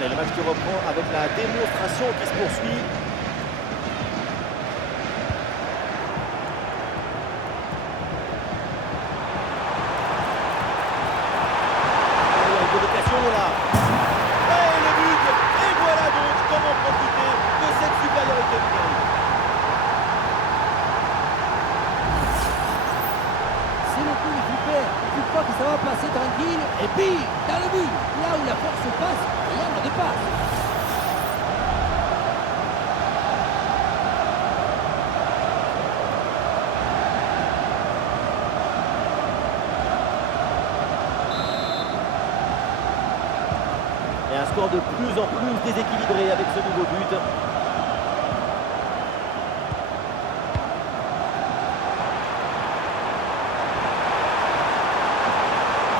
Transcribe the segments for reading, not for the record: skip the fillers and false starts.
Allez, le match qui reprend avec la démonstration qui se poursuit. Là. Et le but, et voilà donc comment profiter de cette supériorité numérique. C'est le coup du super. Tu crois que ça va passer tranquille et puis dans le but, là où la force passe, rien ne dépasse. Et un score de plus en plus déséquilibré avec ce nouveau but. Il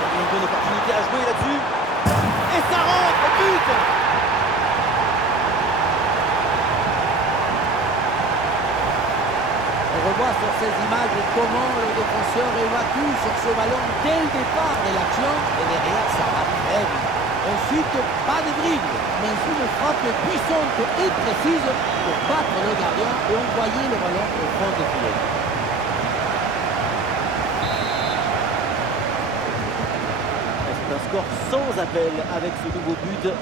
y a une bonne opportunité à jouer là-dessus. Et ça rentre, but! On revoit sur ces images comment le défenseur évacue sur ce ballon dès le départ de l'action et derrière ça va très vite. Ensuite, pas de dribble, mais une frappe puissante et précise pour battre le gardien et envoyer le ballon au fond des filets. C'est un score sans appel avec ce nouveau but. Et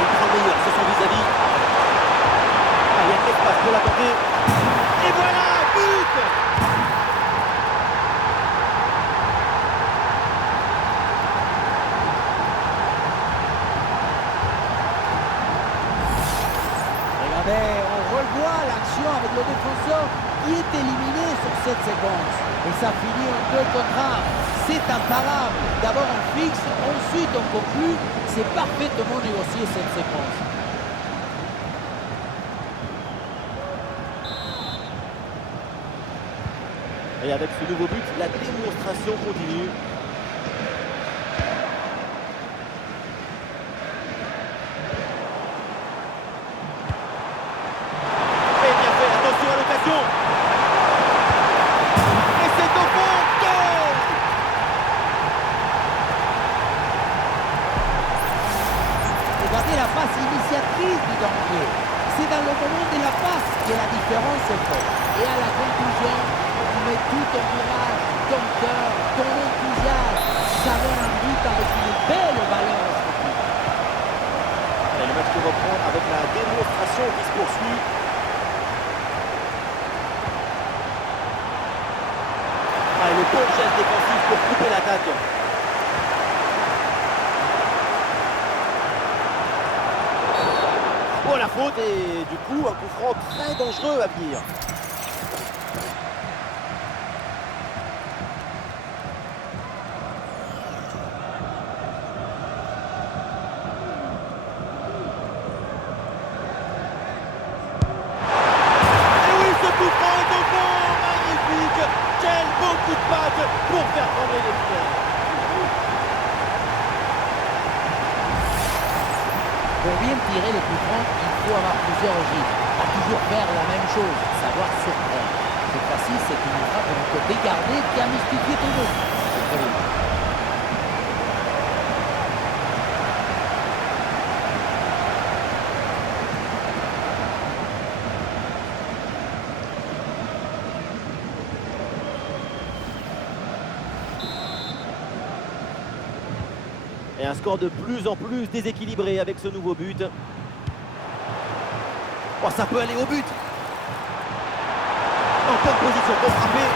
il prend le meilleur, c'est son vis-à-vis. Ah, il y a de l'espace pour la tenter. Et voilà, but! Regardez, on revoit l'action avec le défenseur qui est éliminé sur cette séquence. Et ça finit en 2 contre 1. C'est imparable. D'abord on fixe, ensuite on conclut. C'est parfaitement négocié cette séquence. Et avec ce nouveau but, la démonstration continue. Et bien fait, attention à l'occasion. Et c'est au fond, goal! Regardez la passe initiatrice du danger. C'est dans le moment de la passe que la différence se fait. Et à la conclusion, tu mets tout ton courage, ton cœur, ton enthousiasme. Ça donne un but avec une belle valeur esthétique. Et le match qui reprend avec la démonstration qui se poursuit. Ah, et le bon geste défensif pour couper l'attaque. Oh, la faute et du coup un coup franc très dangereux à venir. Et oui, ce coup franc est au fond, magnifique. Quel beau coup de patte pour faire trembler les filets. Pour bien tirer les coups francs, il faut avoir plusieurs registres. Pas toujours faire la même chose, savoir surprendre. Cette fois-ci, c'est une frappe du côté gardé qui a mystifié tout le monde. C'est très bien. Et un score de plus en plus déséquilibré avec ce nouveau but. Oh, ça peut aller au but. En bonne position pour frapper.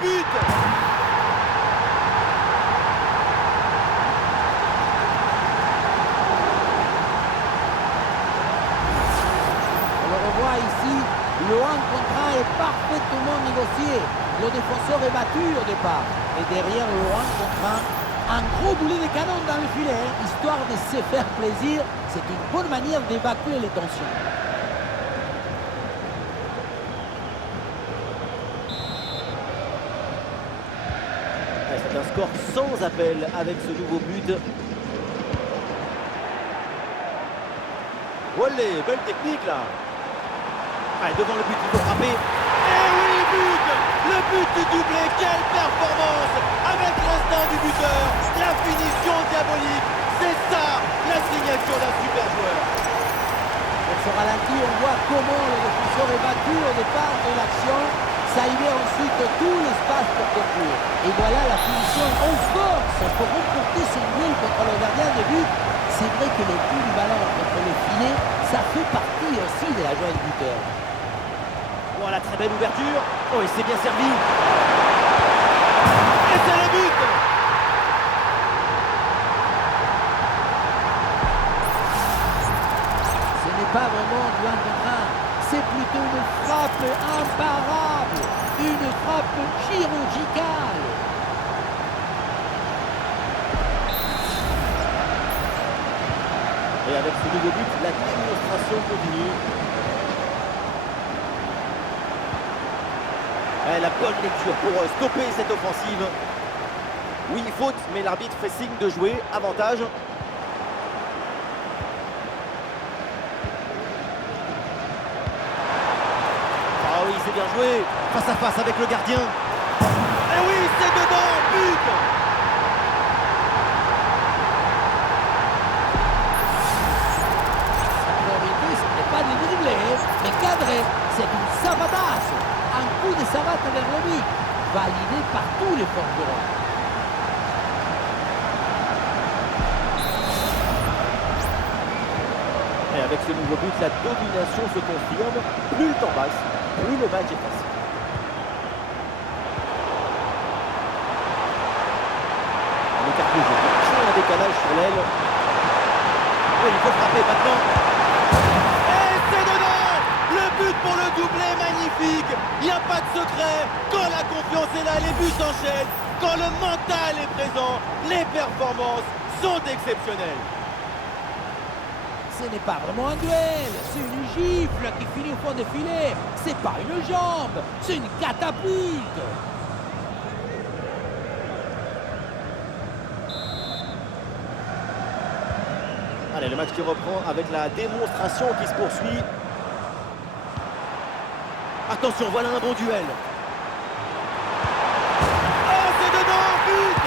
but. On le revoit ici, le 1 contre 1 est parfaitement négocié. Le défenseur est battu au départ. Et derrière le 1 contre 1, un gros boulet de canon dans le filet, histoire de se faire plaisir. C'est une bonne manière d'évacuer les tensions. C'est un score sans appel avec ce nouveau but. Olé, belle technique là. Allez, devant le but, il faut frapper. Et oui, but. Le but du doublé, quelle performance. Avec l'instinct du buteur, la finition diabolique. C'est ça, la signature d'un super joueur. Pour ce ralenti, on voit comment le défenseur est battu au départ de l'action. Ça libère ensuite tout l'espace pour conclure. Et voilà la finition en force pour remporter son duel contre le gardien de but. C'est vrai que le coup du ballon contre le filet, ça fait partie aussi de la joie du buteur. Voilà, très belle ouverture. Oh, il s'est bien servi. Et c'est le but. Ce n'est pas vraiment du 1 contre 1, c'est plutôt une frappe imparable, une frappe chirurgicale. Et avec ce nouveau but, la démonstration continue. La bonne lecture pour stopper cette offensive. Oui, faute, mais l'arbitre fait signe de jouer. Avantage. Ah oui, c'est bien joué. Face à face avec le gardien. Et oui, c'est dedans. But. La priorité, ce n'est pas de dribbler, mais cadrer. C'est une savatasse, un coup de savate vers le but, validé par tous les forgerons. Et avec ce nouveau but, la domination se confirme. Plus le temps passe, plus le match est facile. On écarte le jeu. Un décalage sur l'aile. Oui, il faut frapper maintenant. Et c'est dedans. Le but pour le doublé, magnifique. Il n'y a pas de secret. Quand la confiance est là, les buts s'enchaînent. Quand le mental est présent, les performances sont exceptionnelles. Ce n'est pas vraiment un duel, c'est une gifle qui finit au fond des filets. C'est pas une jambe, c'est une catapulte. Allez, le match qui reprend avec la démonstration qui se poursuit. Attention, voilà un bon duel. Oh, c'est dedans, but.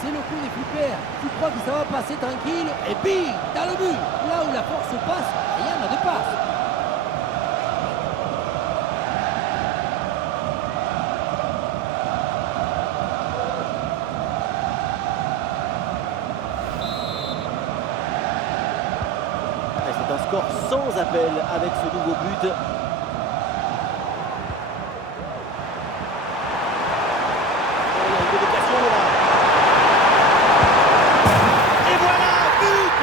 C'est le coup des flippers. Tu crois que ça va passer tranquille et bim, dans le but. Là où la force passe, rien ne dépasse. C'est un score sans appel avec ce nouveau but. Il y a une évocation là. Et voilà, but.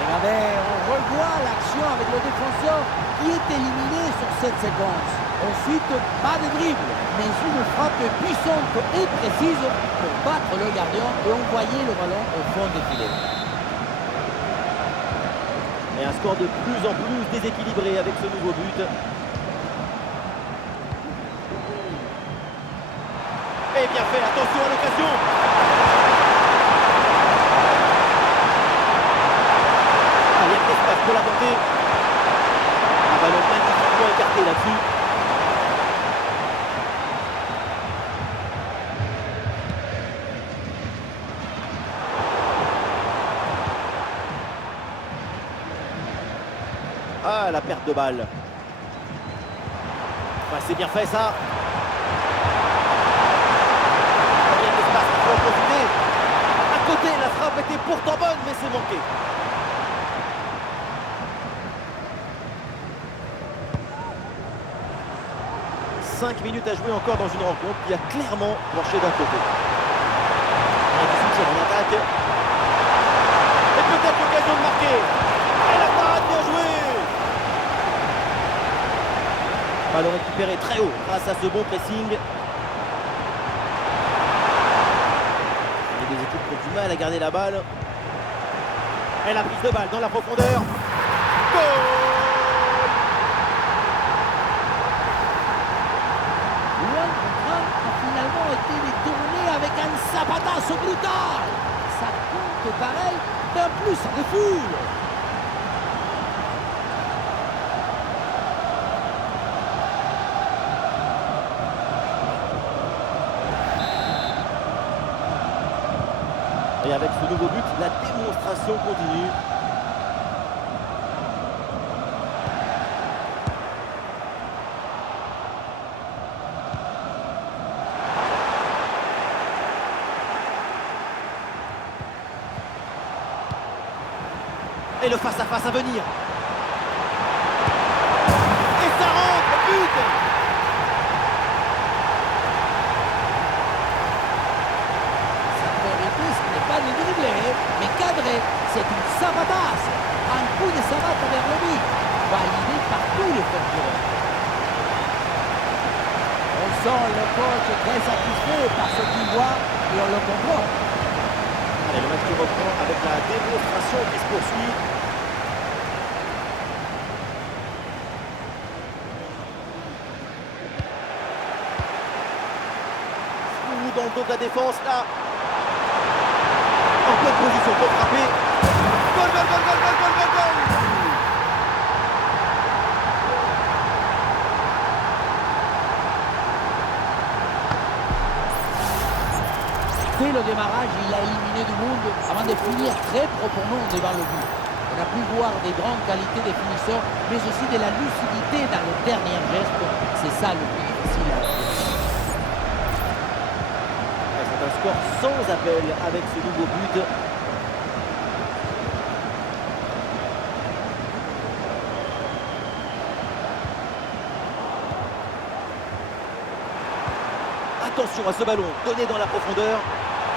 Regardez, on revoit l'action avec le défenseur qui est éliminé sur cette séquence. Ensuite, pas de dribble, mais une frappe puissante et précise pour battre le gardien et envoyer le ballon au fond des filets. Et un score de plus en plus déséquilibré avec ce nouveau but. Et bien fait, attention à l'occasion. Ah, il y a de l'espace pour la tenter. Un ballon magnifiquement écarté là-dessus. Ah, la perte de balle. Bah, c'est bien fait ça. Il y a de l'espace, il faut en profiter. À côté, la frappe était pourtant bonne, mais c'est manqué. Cinq minutes à jouer encore dans une rencontre qui a clairement penché d'un côté. Et du soutien en attaque. Et peut-être l'occasion de marquer. Et la parade, bien joué. Ballon récupéré très haut grâce à ce bon pressing. Les deux équipes ont du mal à garder la balle. Et la prise de balle dans la profondeur. Goal! Juan Buffon a finalement été détourné avec un zapatazo brutal. Ça compte pareil, d'un plus en défoule. Et avec ce nouveau but, la démonstration continue. Et le face-à-face à venir. Et ça rentre, but! Ce n'est pas de dribbler, mais cadré. C'est une savatasse. Un coup de savate vers le but. Validé par tous les concurrents. On sent le coach très satisfait par ce qu'il voit et on le comprend. Allez, le match qui reprend avec la démonstration qui se poursuit. Dans le dos de la défense, là. En bonne position pour frapper. Goal, goal, goal, goal, goal, goal, goal, goal. Dès le démarrage, il a éliminé du monde avant de finir très proprement devant le but. On a pu voir des grandes qualités des finisseurs, mais aussi de la lucidité dans les derniers gestes. C'est ça le plus difficile à faire. C'est un score sans appel avec ce nouveau but. Attention à ce ballon donné dans la profondeur.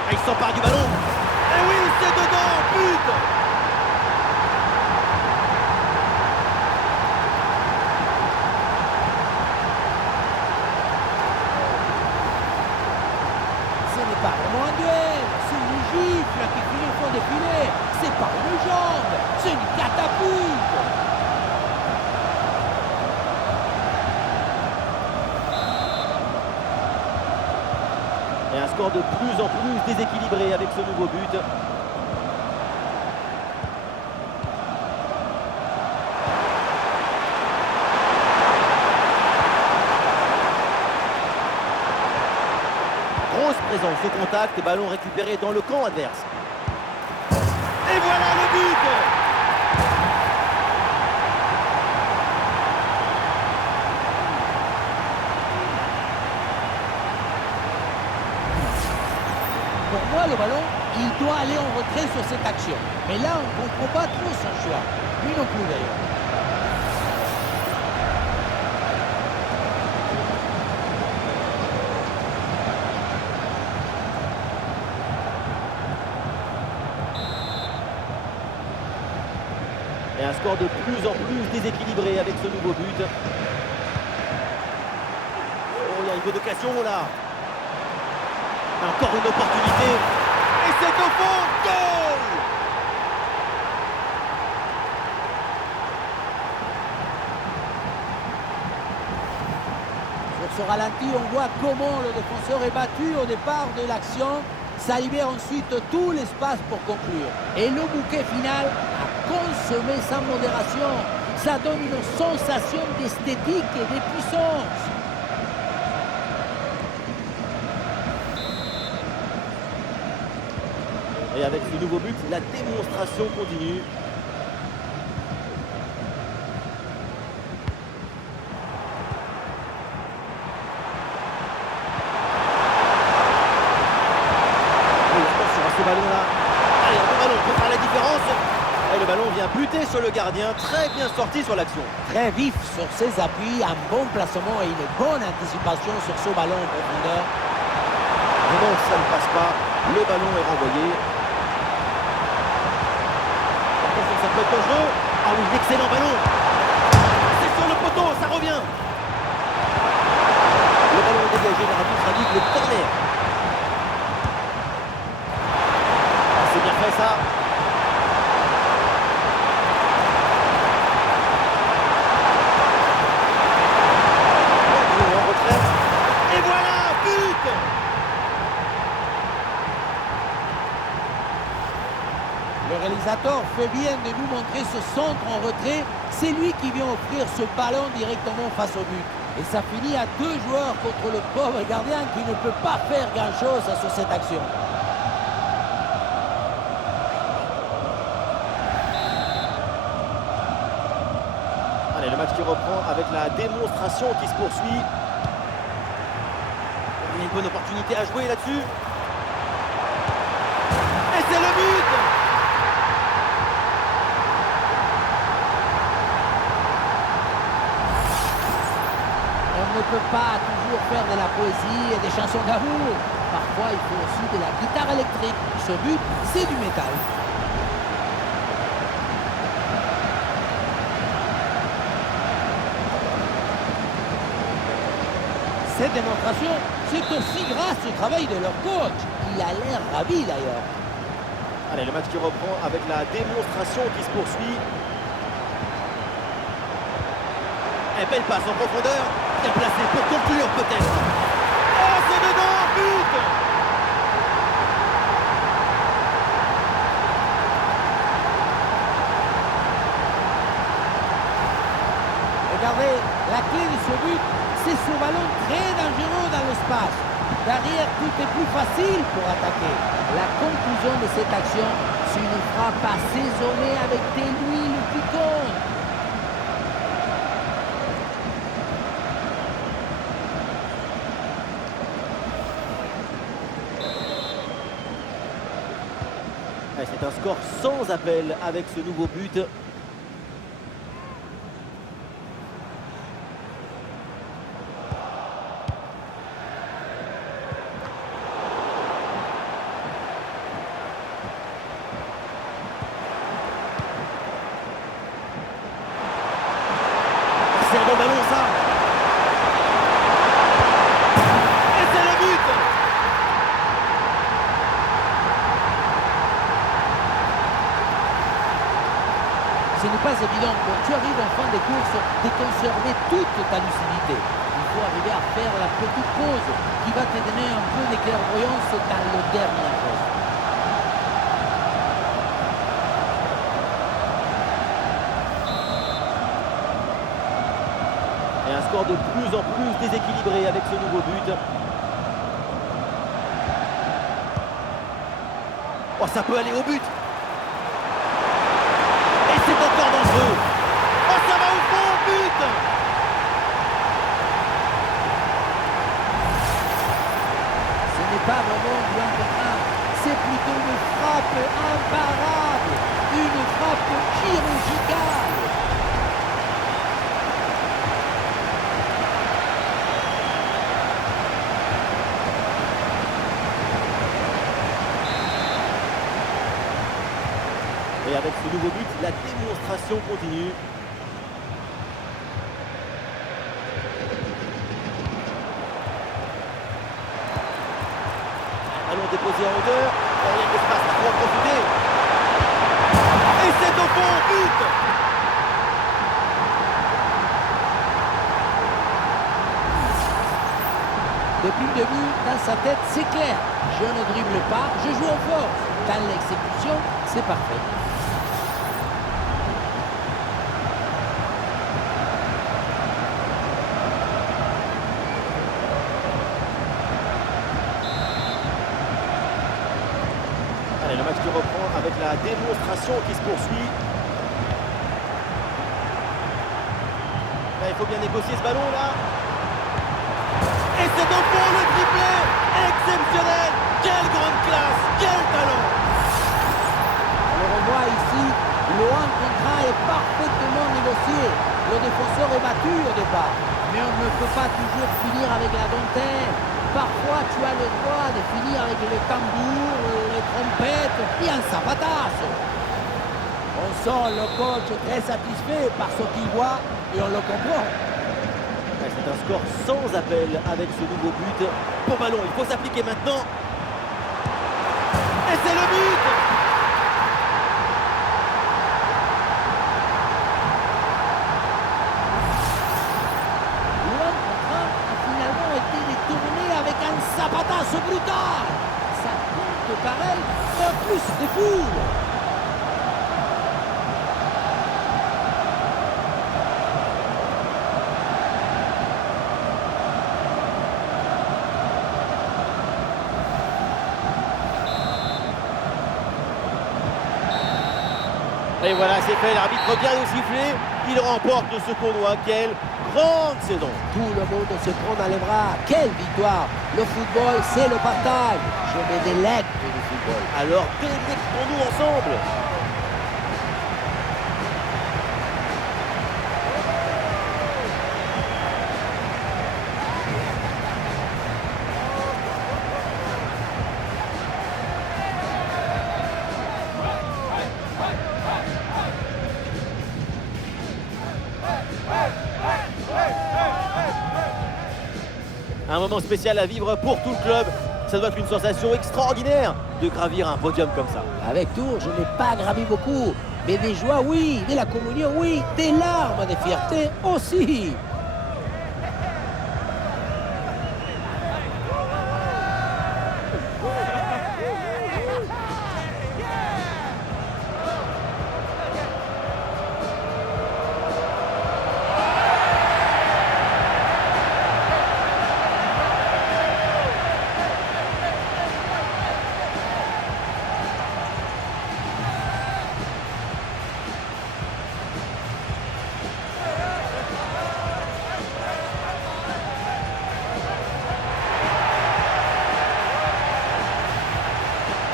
Ah, il s'empare du ballon. Et oui, c'est dedans, but! Ce n'est pas vraiment un duel, c'est une gifle qui finit au fond des filets. C'est pas une jambe, c'est une catapulte. Et un score de plus en plus déséquilibré avec ce nouveau but. Grosse présence au contact, ballon récupéré dans le camp adverse. Et voilà le but! Pour moi, le ballon, il doit aller en retrait sur cette action. Mais là, on ne comprend pas trop son choix. Lui non plus d'ailleurs. Et un score de plus en plus déséquilibré avec ce nouveau but. Oh, il y a une bonne occasion là. Encore une opportunité. Et c'est au fond. Goal! Sur ce ralenti, on voit comment le défenseur est battu au départ de l'action. Ça libère ensuite tout l'espace pour conclure. Et le bouquet final a consommé sans modération. Ça donne une sensation d'esthétique et de puissance. Et avec ce nouveau but, la démonstration continue. le gardien, très bien sorti sur l'action. Très vif sur ses appuis, un bon placement et une bonne anticipation sur ce ballon en profondeur. Non, ça ne passe pas. Le ballon est renvoyé. Attention, ça peut être dangereux. Ah oui, excellent ballon. C'est sur le poteau, ça revient. Le ballon est dégagé, l'arbitre indique le corner. C'est bien fait ça. En retrait. Et voilà, but. Le réalisateur fait bien de nous montrer ce centre en retrait. C'est lui qui vient offrir ce ballon directement face au but. Et ça finit à 2 joueurs contre le pauvre gardien qui ne peut pas faire grand-chose sur cette action. Allez, le match qui reprend avec la démonstration qui se poursuit. Il y a une bonne opportunité à jouer là-dessus. Et c'est le but. On ne peut pas toujours faire de la poésie et des chansons d'amour. Parfois, il faut aussi de la guitare électrique. Ce but, c'est du métal. Cette démonstration, c'est aussi grâce au travail de leur coach. Il a l'air ravi d'ailleurs. Allez, le match qui reprend avec la démonstration qui se poursuit. Et belle passe en profondeur. Bien placé pour conclure peut-être. Oh, c'est dedans, but. Regardez, la clé de ce but, c'est ce ballon très dangereux dans l'espace. Derrière, tout est plus facile pour attaquer. La conclusion de cette action, c'est une frappe assaisonnée avec de l'huile piquante. C'est un score sans appel avec ce nouveau but. C'est un bon ballon ça. Et c'est le but. Ce n'est pas évident quand tu arrives en fin de course de conserver toute ta lucidité. Il faut arriver à faire la petite pause qui va te donner un peu de clairvoyance dans le dernier geste. Et un score de plus en plus déséquilibré avec ce nouveau but. Oh, ça peut aller au but. Et c'est encore dangereux. Oh, ça va au fond, but. Ce n'est pas vraiment du 1 contre 1, c'est plutôt une frappe imparable, une frappe chirurgicale. Et avec ce nouveau but, la démonstration continue. Ballon déposé en hauteur. Il y a de l'espace pour en profiter. Et c'est au fond, but. Depuis le début, dans sa tête, c'est clair. Je ne dribble pas, je joue en force. Dans l'exécution, c'est parfait. Allez, le match qui reprend avec la démonstration qui se poursuit. Là, il faut bien négocier ce ballon là. Et c'est au fond le triplé. Exceptionnel. Quelle grande classe. Quel talent. Alors on voit ici, le 1 contre 1 est pas Le défenseur est battu au départ. Mais on ne peut pas toujours finir avec la dentelle. Parfois, tu as le droit de finir avec les tambours, les trompettes et un zapatazo. On sent le coach très satisfait par ce qu'il voit et on le comprend. Ouais, c'est un score sans appel avec ce nouveau but. Bon ballon, il faut s'appliquer maintenant. Et c'est le but! Le 1 contre 1 a finalement été détourné avec un zapatazo brutal. Ça compte pareil, en plus des foules. Et voilà, c'est fait, l'arbitre vient de siffler. Il remporte ce tournoi. Quelle grande saison! Tout le monde se prend dans les bras. Quelle victoire! Le football, c'est le partage. Je me délecte du football. Alors délectons-nous ensemble! Un moment spécial à vivre pour tout le club. Ça doit être une sensation extraordinaire de gravir un podium comme ça. Avec Tours, je n'ai pas gravi beaucoup. Mais des joies, oui. De la communion, oui. Des larmes de fierté aussi.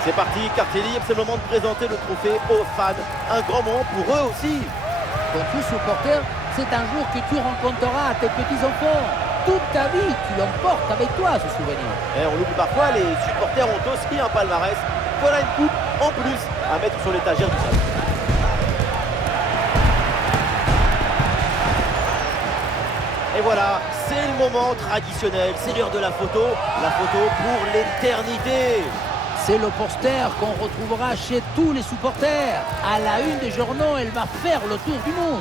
C'est parti, quartier libre, c'est le moment de présenter le trophée aux fans. Un grand moment pour eux aussi. Quand tu es supporter, c'est un jour que tu rencontreras tes petits-enfants. Toute ta vie, tu l'emportes avec toi, ce souvenir. Et on l'oublie parfois, les supporters ont aussi un palmarès. Voilà une coupe en plus à mettre sur l'étagère du salon. Et voilà, c'est le moment traditionnel, c'est l'heure de la photo pour l'éternité. C'est le poster qu'on retrouvera chez tous les supporters. À la une des journaux, elle va faire le tour du monde.